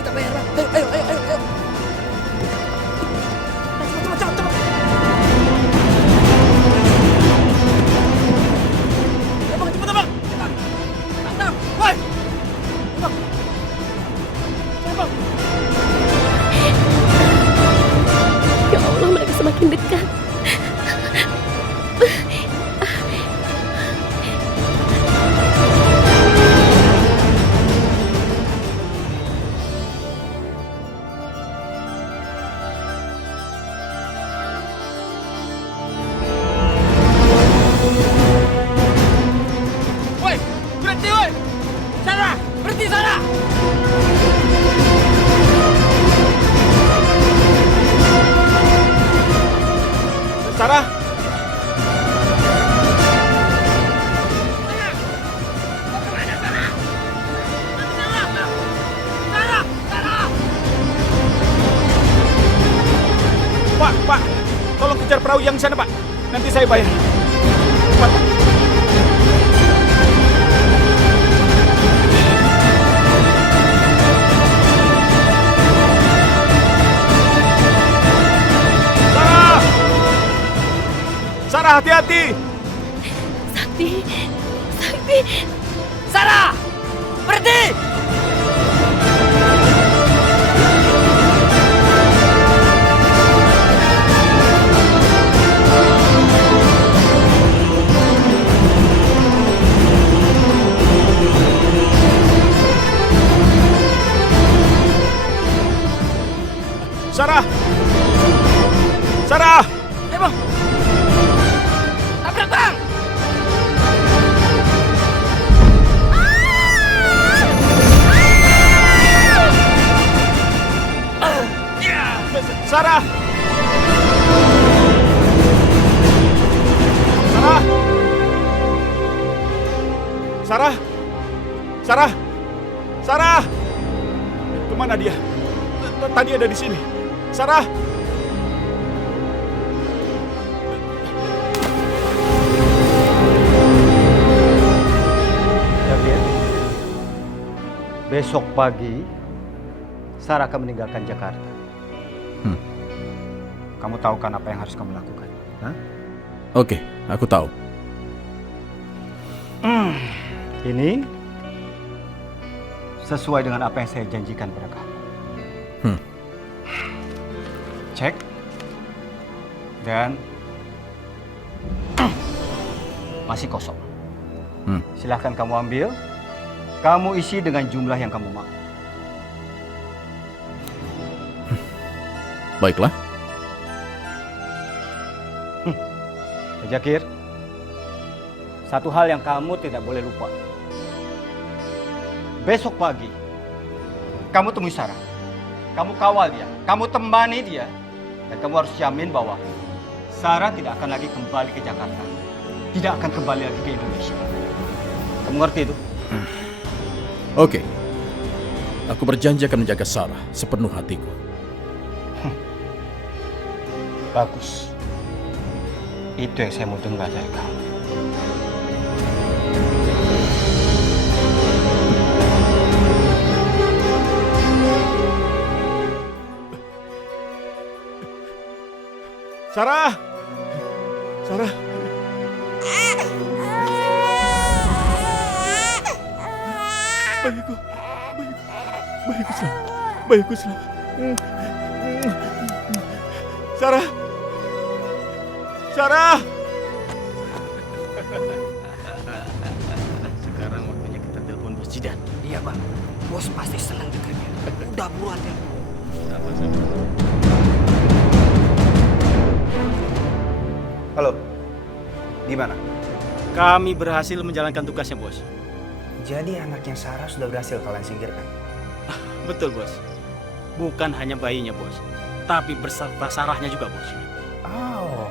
kita bayar, Bang. Ayo, ayo, ayo, ayo, ayo. Cepat, cepat, cepat, cepat. Ayo, Bang, cepat, Bang. Cepat. Cepat, woi. Bang. Ayo, Bang. Ya Allah, mereka semakin dekat. Woi, berhenti, woi. Sarah, berhenti, Sarah. Sarah! Pak, tolong kejar perahu yang sana, Pak. Nanti saya bayar. Cepat, Pak. Sarah! Sarah, hati-hati! Sakti, Sakti. Sarah, berhenti. Sarah! Sarah! Ayo, Bang. Tabrak, Bang. Sarah! Sarah! Sarah! Sarah! Sarah! Kemana dia? Tadi ada di sini. Sarah! Jadi, besok pagi Sarah akan meninggalkan Jakarta. Kamu tahu kan apa yang harus kamu lakukan? Hah? Oke, aku tahu. Ini sesuai dengan apa yang saya janjikan pada kamu. Cek. Dan masih kosong. Silahkan kamu ambil. Kamu isi dengan jumlah yang kamu mau. Baiklah. Jakir, satu hal yang kamu tidak boleh lupa. Besok pagi, kamu temui Sarah. Kamu kawal dia, kamu temani dia. Dan kamu harus jamin bahwa Sarah tidak akan lagi kembali ke Jakarta. Tidak akan kembali lagi ke Indonesia. Kamu ngerti itu? Oke. Aku berjanji akan menjaga Sarah sepenuh hatiku. Bagus. Itu yang saya mau dengar dari kamu. Sarah! Sarah! Bayiku selamat. Sarah! Sarah! Sekarang waktunya kita telepon Bos Jidan. Iya, Bang. Bos pasti senang dengarnya. Udah buruan ya. Halo, gimana? Kami berhasil menjalankan tugasnya, Bos. Jadi anaknya Sarah sudah berhasil kalian singkirkan? Betul, Bos. Bukan hanya bayinya, Bos. Tapi beserta Sarahnya juga, Bos. Oh,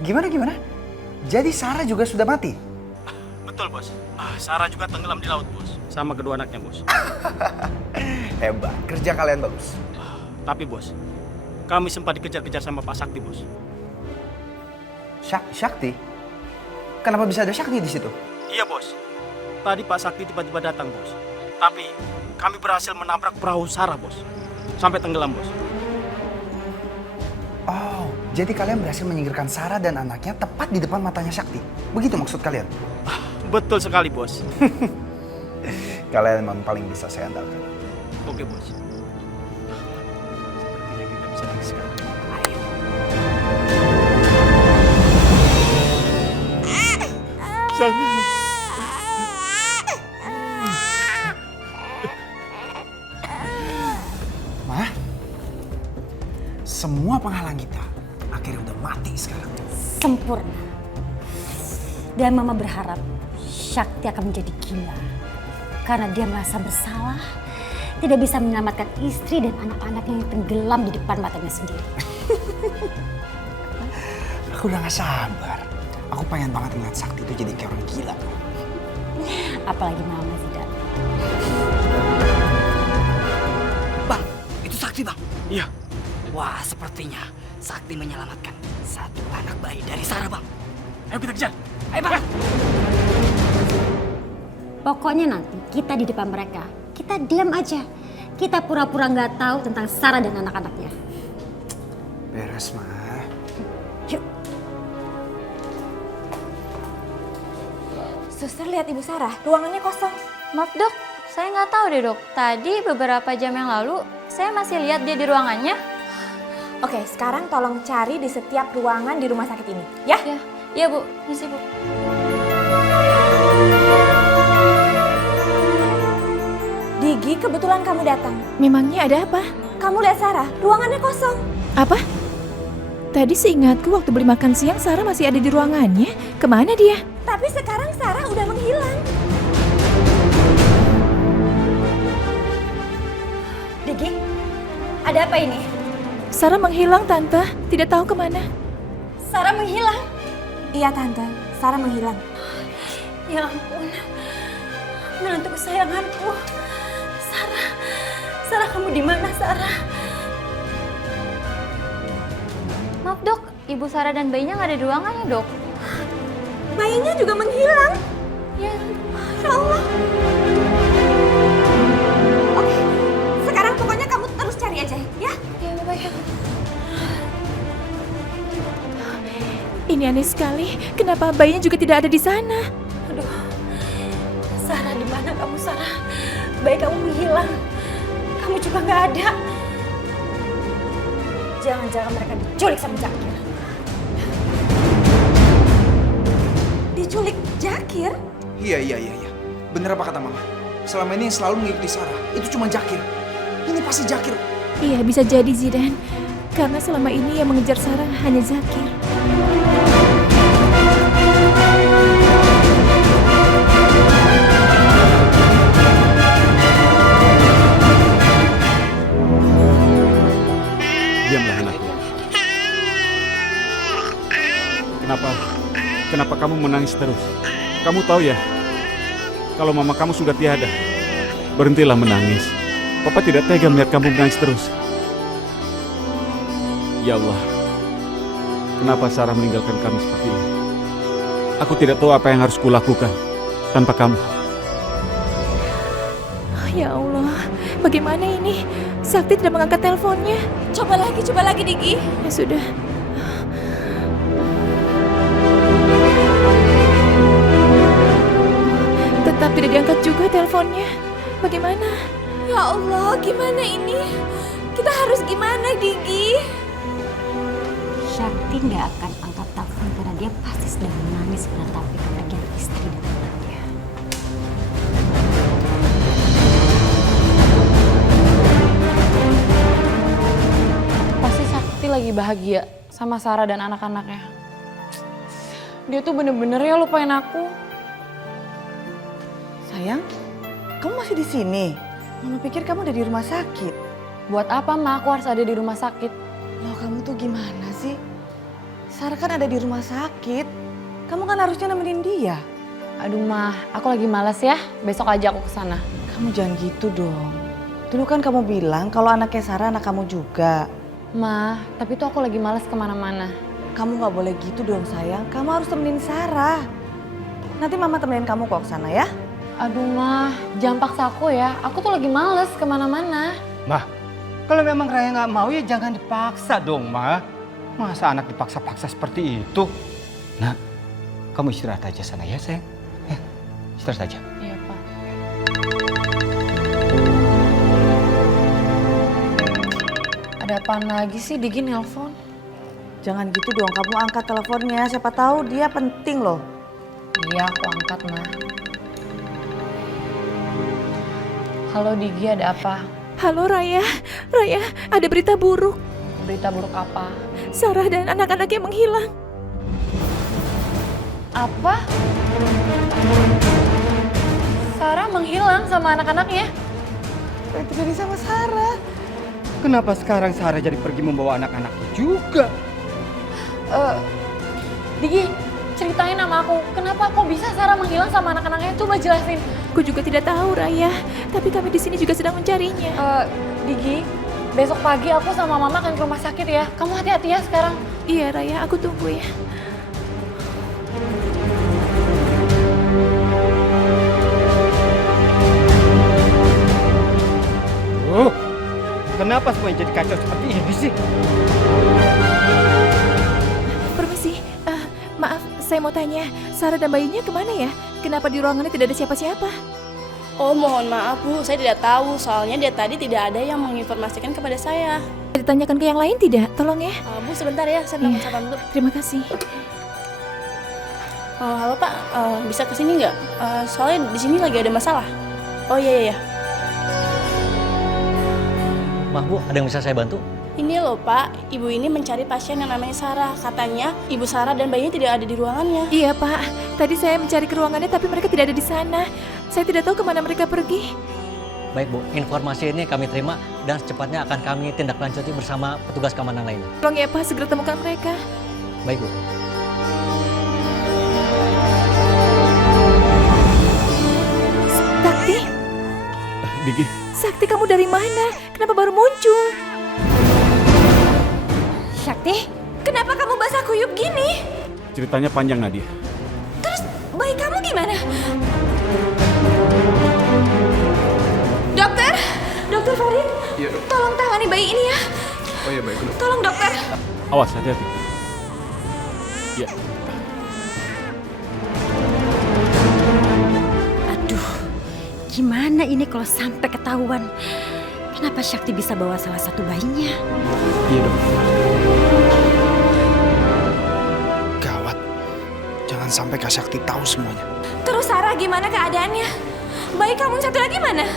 gimana? Jadi Sarah juga sudah mati? Betul, Bos. Sarah juga tenggelam di laut, Bos. Sama kedua anaknya, Bos. Hebat, kerja kalian bagus. Tapi, Bos, kami sempat dikejar-kejar sama Pak Sakti, Bos. Sakti? Kenapa bisa ada Sakti di situ? Iya, Bos. Tadi Pak Sakti tiba-tiba datang, Bos. Tapi kami berhasil menabrak perahu Sarah, bos. Sampai tenggelam, bos. Oh, jadi kalian berhasil menyingkirkan Sarah dan anaknya tepat di depan matanya Sakti. Begitu maksud kalian? Betul sekali, bos. Kalian memang paling bisa saya andalkan. Oke, bos. Sepertinya kita bisa pergi sekarang. Ayo. Ma, semua penghalang kita akhirnya udah mati sekarang. Sempurna. Dan Mama berharap Sakti akan menjadi gila. Karena dia merasa bersalah, tidak bisa menyelamatkan istri dan anak-anaknya yang tenggelam di depan matanya sendiri. Aku udah gak sabar. Aku pengen banget ngeliat Sakti itu jadi kayak orang gila. Apalagi Mama Zidan. Bang, itu Sakti, Bang. Iya. Wah, sepertinya Sakti menyelamatkan satu anak bayi dari Sarah, Bang. Ayo kita kejar. Ayo, Bang. Pokoknya nanti kita di depan mereka, kita diam aja. Kita pura-pura nggak tahu tentang Sarah dan anak-anaknya. Beres, Ma. Yuk. Suster, lihat Ibu Sarah, ruangannya kosong. Maaf dok, saya nggak tahu deh dok. Tadi beberapa jam yang lalu saya masih lihat dia di ruangannya. Oke, sekarang tolong cari di setiap ruangan di rumah sakit ini, ya? Iya bu, misi bu. Digi, kebetulan kamu datang. Memangnya ada apa? Kamu lihat Sarah, ruangannya kosong. Apa? Tadi seingatku waktu beli makan siang Sarah masih ada di ruangannya. Kemana dia? Tapi sekarang Sarah udah menghilang. Digi, ada apa ini? Sarah menghilang Tante, tidak tahu kemana. Sarah menghilang. Iya Tante, Sarah menghilang. Ya ampun, menantu kesayanganku. Sarah kamu di mana Sarah? Maaf dok, ibu Sarah dan bayinya nggak ada di ruangannya dok. Bayinya juga menghilang. Ya. Ya Allah. Oke, sekarang pokoknya kamu terus cari aja, ya? Ya baik. Ini aneh sekali. Kenapa bayinya juga tidak ada di sana? Aduh, Sarah di mana kamu Sarah? Bayi kamu menghilang. Kamu juga nggak ada. Jangan-jangan mereka diculik sama Jakir. Diculik Jakir? Iya. Bener apa kata Mama? Selama ini yang selalu mengikuti Sarah, itu cuma Jakir. Ini pasti Jakir. Iya, bisa jadi Zidan. Karena selama ini yang mengejar Sarah hanya Zakir. Diamlah anakku. Kenapa kamu menangis terus? Kamu tahu ya, kalau mama kamu sudah tiada. Berhentilah menangis. Papa tidak tega melihat kamu menangis terus. Ya Allah, kenapa Sarah meninggalkan kami seperti ini? Aku tidak tahu apa yang harus kulakukan tanpa kamu. Ya Allah, bagaimana ini? Sakti tidak mengangkat teleponnya. Coba lagi Digi. Ya sudah. Tetap tidak diangkat juga teleponnya. Bagaimana? Ya Allah, gimana ini? Kita harus gimana, Digi? Sakti nggak akan angkat telepon karena dia pasti sedang menangis menatapi kepergian istri dan anaknya. Pasti Sakti lagi bahagia sama Sarah dan anak-anaknya. Dia tuh bener-bener ya lupain aku. Sayang, kamu masih di sini? Mama pikir kamu udah di rumah sakit. Buat apa Ma aku harus ada di rumah sakit? Loh kamu tuh gimana sih? Sarah kan ada di rumah sakit. Kamu kan harusnya nemenin dia. Aduh Ma, aku lagi malas ya. Besok aja aku kesana. Kamu jangan gitu dong. Dulu kan kamu bilang kalau anaknya Sarah anak kamu juga. Ma, tapi tuh aku lagi malas kemana-mana. Kamu gak boleh gitu dong sayang. Kamu harus temenin Sarah. Nanti Mama temenin kamu kok kesana ya. Aduh mah, jangan paksa aku ya. Aku tuh lagi males kemana-mana. Mah, kalau memang Raya nggak mau ya jangan dipaksa dong, Mah. Masa anak dipaksa-paksa seperti itu? Nah, kamu istirahat aja sana ya, sayang. Ya, istirahat aja. Iya, Pak. Ada apaan lagi sih Digi nelpon? Jangan gitu dong, kamu angkat teleponnya. Siapa tahu dia penting loh. Iya, aku angkat, Mah. Halo Digi, ada apa? Halo Raya, Raya, ada berita buruk. Berita buruk apa? Sarah dan anak-anaknya menghilang. Apa? Sarah menghilang sama anak-anaknya? Apa yang terjadi sama Sarah? Kenapa sekarang Sarah jadi pergi membawa anak-anaknya juga? Digi, ceritain sama aku, kenapa kok bisa Sarah menghilang sama anak-anaknya? Coba jelasin. Aku juga tidak tahu Raya, tapi kami di sini juga sedang mencarinya. Digi, besok pagi aku sama Mama akan ke rumah sakit ya. Kamu hati-hati ya sekarang. Iya Raya, aku tunggu ya. Oh, kenapa semuanya jadi kacau seperti ini sih? Permisi, maaf, saya mau tanya, Sarah dan bayinya kemana ya? Kenapa di ruangannya tidak ada siapa-siapa? Oh, mohon maaf Bu, saya tidak tahu. Soalnya dia tadi tidak ada yang menginformasikan kepada saya. Ditanyakan ke yang lain tidak? Tolong ya. Bu, sebentar ya, saya telepon satpam dulu. Terima kasih. Halo Pak, bisa kesini nggak? Soalnya di sini lagi ada masalah. Oh iya. Mah Bu, ada yang bisa saya bantu? Ini loh Pak, ibu ini mencari pasien yang namanya Sarah. Katanya ibu Sarah dan bayinya tidak ada di ruangannya. Iya Pak, tadi saya mencari ke ruangannya tapi mereka tidak ada di sana. Saya tidak tahu kemana mereka pergi. Baik Bu, informasi ini kami terima dan secepatnya akan kami tindak lanjuti bersama petugas keamanan lainnya. Tolong ya Pak, segera temukan mereka. Baik Bu. Sakti? Digi. Sakti, kamu dari mana? Kenapa baru muncul? Sakti, kenapa kamu basah kuyup gini? Ceritanya panjang, Nadia. Terus bayi kamu gimana? Dokter, Dokter Farid, Iya, Dok. tolong tangani bayi ini ya. Oh iya, baik, Dok. Tolong dokter. Awas, hati-hati. Ya. Aduh, gimana ini kalau sampai ketahuan? Kenapa Sakti bisa bawa salah satu bayinya? Iya, Dok. Gawat. Jangan sampai Kak Sakti tahu semuanya. Terus Sarah gimana keadaannya? Bayi kamu yang satu lagi mana?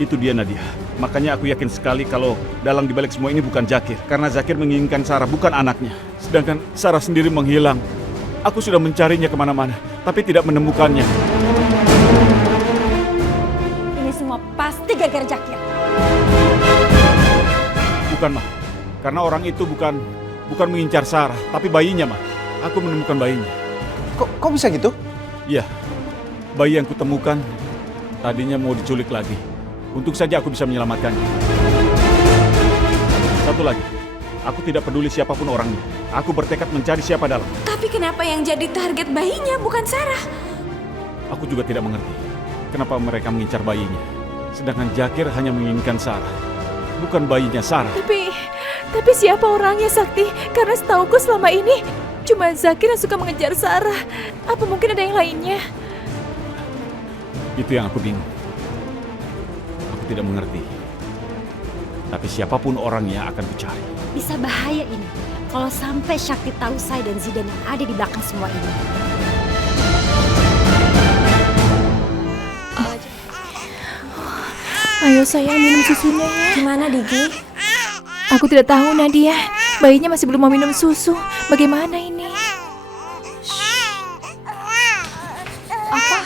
Itu dia, Nadia. Makanya aku yakin sekali kalau dalang dibalik semua ini bukan Zakir. Karena Zakir menginginkan Sarah, bukan anaknya. Sedangkan Sarah sendiri menghilang. Aku sudah mencarinya kemana-mana, tapi tidak menemukannya. Ini semua pasti gara-gara Zakir. Bukan, Mah. Karena orang itu bukan mengincar Sarah, tapi bayinya, Mah. Aku menemukan bayinya. Kok bisa gitu? Iya. Bayi yang kutemukan tadinya mau diculik lagi. Untung saja aku bisa menyelamatkannya. Satu lagi, aku tidak peduli siapapun orangnya. Aku bertekad mencari siapa dalang. Tapi kenapa yang jadi target bayinya bukan Sarah? Aku juga tidak mengerti kenapa mereka mengincar bayinya. Sedangkan Zakir hanya menginginkan Sarah, bukan bayinya Sarah. Tapi siapa orangnya, Sakti? Karena setauku selama ini cuma Zakir yang suka mengejar Sarah. Apa mungkin ada yang lainnya? Itu yang aku bingung. Aku tidak mengerti. Tapi siapapun orangnya akan kucari. Bisa bahaya ini kalau sampai Sakti tahu saya dan Zidan yang ada di belakang semua ini. Ayo sayang, minum susunya ya. Gimana Digi? Aku tidak tahu Nadia. Bayinya masih belum mau minum susu. Bagaimana ini? Apa?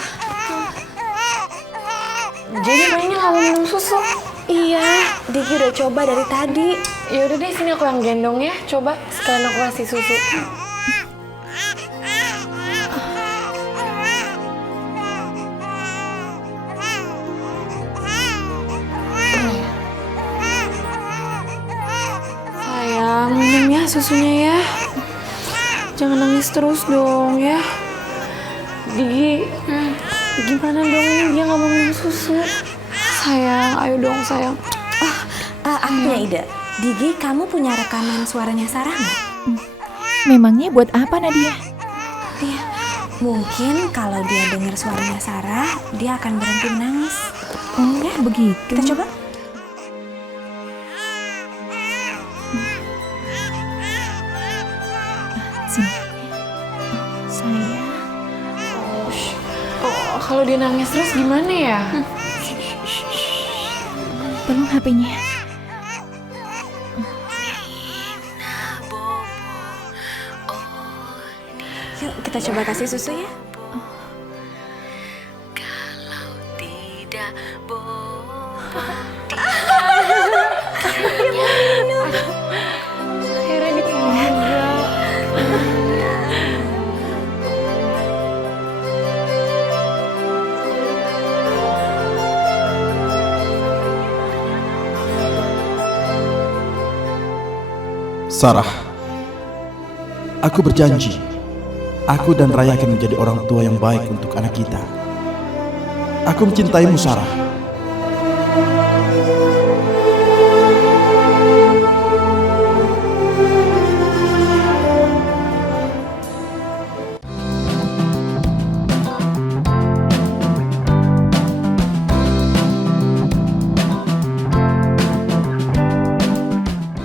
Jadi bayinya nggak mau minum susu? Iya, Digi udah coba dari tadi. Ya udah deh, sini aku yang gendong ya. Coba sekalian aku kasih susu. Sayang, minum ya susunya ya. Jangan nangis terus dong ya. Digi Gimana dong ini dia nggak mau minum susu. Sayang, ayo dong sayang. Aku punya ide. Digi, kamu punya rekaman suaranya Sarah nggak? Memangnya buat apa Nadia? Iya. Mungkin kalau dia dengar suaranya Sarah, dia akan berhenti menangis. Oh, ya begitu. Kita coba. Sini. Sayang. Oh, kalau dia nangis terus gimana ya? Tolong HP-nya. Yuk, kita coba kasih susu ya. Akhirnya ditolong juga. Sarah, aku berjanji, aku dan Raya akan menjadi orang tua yang baik untuk anak kita. Aku mencintaimu, Sarah.